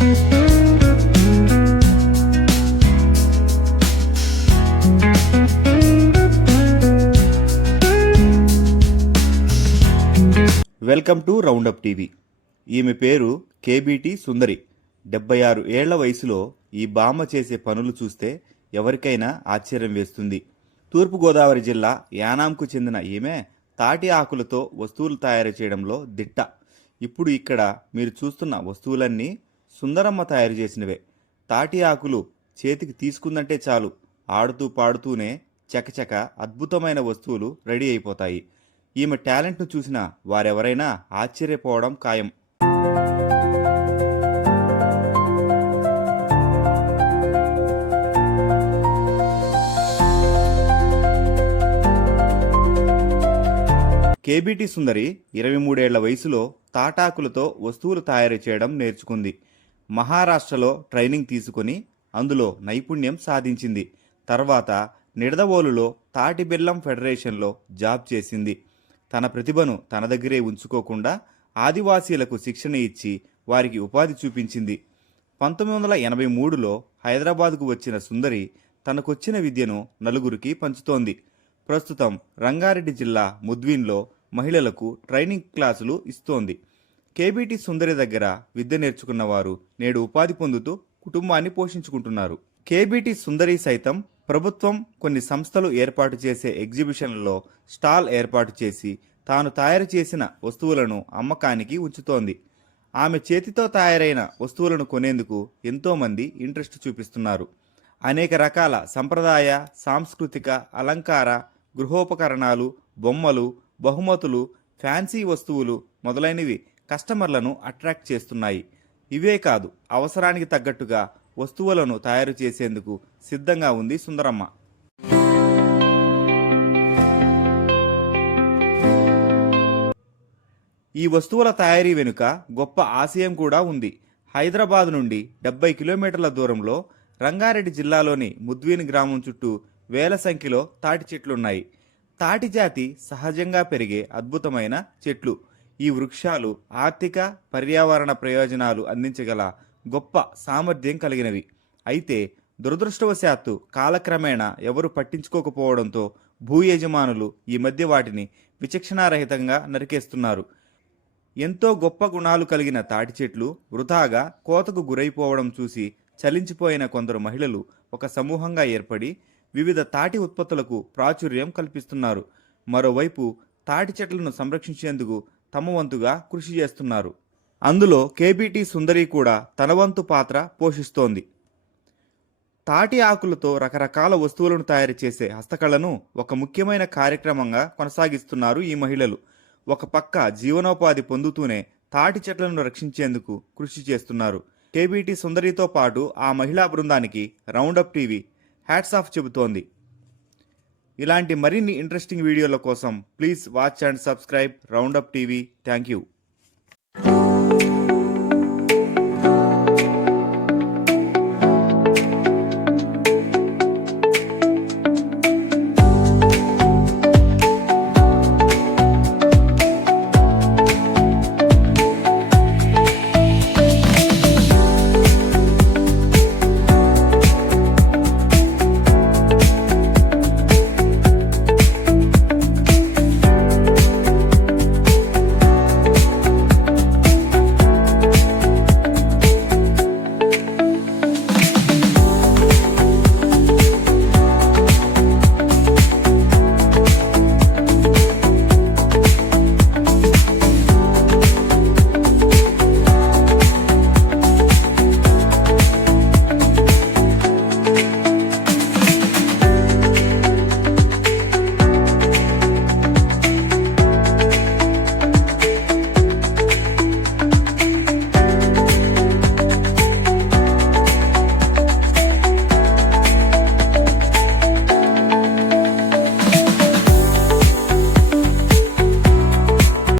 Welcome to round up TV. ఈమె పేరు కేబీటీ సుందరి. డెబ్బై ఆరు ఏళ్ళ వయసులో ఈ బామ్మ చేసే పనులు చూస్తే ఎవరికైనా ఆశ్చర్యం వేస్తుంది. తూర్పుగోదావరి జిల్లా యానాంకు చెందిన ఈమె తాటి ఆకులతో వస్తువులు తయారు చేయడంలో దిట్ట. ఇప్పుడు ఇక్కడ మీరు చూస్తున్న వస్తువులన్నీ సుందరమ్మ తయారు చేసినవే. తాటి ఆకులు చేతికి తీసుకుందంటే చాలు. ఆడుతూ పాడుతూనే చకచక అద్భుతమైన వస్తువులు రెడీ అయిపోతాయి. ఈమె టాలెంట్ను చూసిన వారెవరైనా ఆశ్చర్యపోవడం ఖాయం. కేబీటీ సుందరి ఇరవై మూడేళ్ళ వయసులో తాటాకులతో వస్తువులు తయారు చేయడం నేర్చుకుంది. మహారాష్ట్రలో ట్రైనింగ్ తీసుకుని అందులో నైపుణ్యం సాధించింది. తర్వాత నిడదవోలులో తాటిబెల్లం ఫెడరేషన్లో జాబ్ చేసింది. తన ప్రతిభను తన దగ్గరే ఉంచుకోకుండా ఆదివాసీలకు శిక్షణ ఇచ్చి వారికి ఉపాధి చూపించింది. పంతొమ్మిది వందల ఎనభై మూడులో హైదరాబాద్కు వచ్చిన సుందరి తనకొచ్చిన విద్యను నలుగురికి పంచుతోంది. ప్రస్తుతం రంగారెడ్డి జిల్లా ముద్వీన్లో మహిళలకు ట్రైనింగ్ క్లాసులు ఇస్తోంది. కేబీటీ సుందరి దగ్గర విద్య నేర్చుకున్న వారు నేడు ఉపాధి పొందుతూ కుటుంబాన్ని పోషించుకుంటున్నారు. కేబీటీ సుందరి సైతం ప్రభుత్వం కొన్ని సంస్థలు ఏర్పాటు చేసే ఎగ్జిబిషన్లలో స్టాల్ ఏర్పాటు చేసి తాను తయారు చేసిన వస్తువులను అమ్మకానికి ఉంచుతోంది. ఆమె చేతితో తయారైన వస్తువులను కొనేందుకు ఎంతోమంది ఇంట్రెస్ట్ చూపిస్తున్నారు. అనేక రకాల సంప్రదాయ సాంస్కృతిక అలంకార గృహోపకరణాలు బొమ్మలు బహుమతులు ఫ్యాన్సీ వస్తువులు మొదలైనవి కస్టమర్లను అట్రాక్ట్ చేస్తున్నాయి. ఇవే కాదు అవసరానికి తగ్గట్టుగా వస్తువులను తయారు చేసేందుకు సిద్ధంగా ఉంది సుందరమ్మ. ఈ వస్తువుల తయారీ వెనుక గొప్ప ఆశయం కూడా ఉంది. హైదరాబాద్ నుండి డెబ్బై కిలోమీటర్ల దూరంలో రంగారెడ్డి జిల్లాలోని ముద్వీన్ గ్రామం చుట్టూ వేల సంఖ్యలో తాటి చెట్లున్నాయి. తాటి జాతి సహజంగా పెరిగే అద్భుతమైన చెట్లు. ఈ వృక్షాలు ఆర్థిక పర్యావరణ ప్రయోజనాలు అందించగల గొప్ప సామర్థ్యం కలిగినవి. అయితే దురదృష్టవశాత్తు కాలక్రమేణా ఎవరు పట్టించుకోకపోవడంతో భూ యజమానులు ఈ మధ్య వాటిని విచక్షణారహితంగా నరికేస్తున్నారు. ఎంతో గొప్ప గుణాలు కలిగిన తాటి చెట్లు వృధాగా కోతకు గురైపోవడం చూసి చలించిపోయిన కొందరు మహిళలు ఒక సమూహంగా ఏర్పడి వివిధ తాటి ఉత్పత్తులకు ప్రాచుర్యం కల్పిస్తున్నారు. మరోవైపు తాటి చెట్లను సంరక్షించేందుకు తమ వంతుగా కృషి చేస్తున్నారు. అందులో కేబీటీ సుందరి కూడా తన వంతు పాత్ర పోషిస్తోంది. తాటి ఆకులతో రకరకాల వస్తువులను తయారు చేసే హస్తకళను ఒక ముఖ్యమైన కార్యక్రమంగా కొనసాగిస్తున్నారు ఈ మహిళలు. ఒక పక్క జీవనోపాధి పొందుతూనే తాటి చెట్లను రక్షించేందుకు కృషి చేస్తున్నారు. కేబీటీ సుందరితో పాటు ఆ మహిళా బృందానికి రౌండప్ టీవీ హ్యాట్స్ ఆఫ్ చెబుతోంది. ఇలాంటి మరిన్ని ఇంట్రెస్టింగ్ వీడియోల కోసం please watch and subscribe roundup TV thank you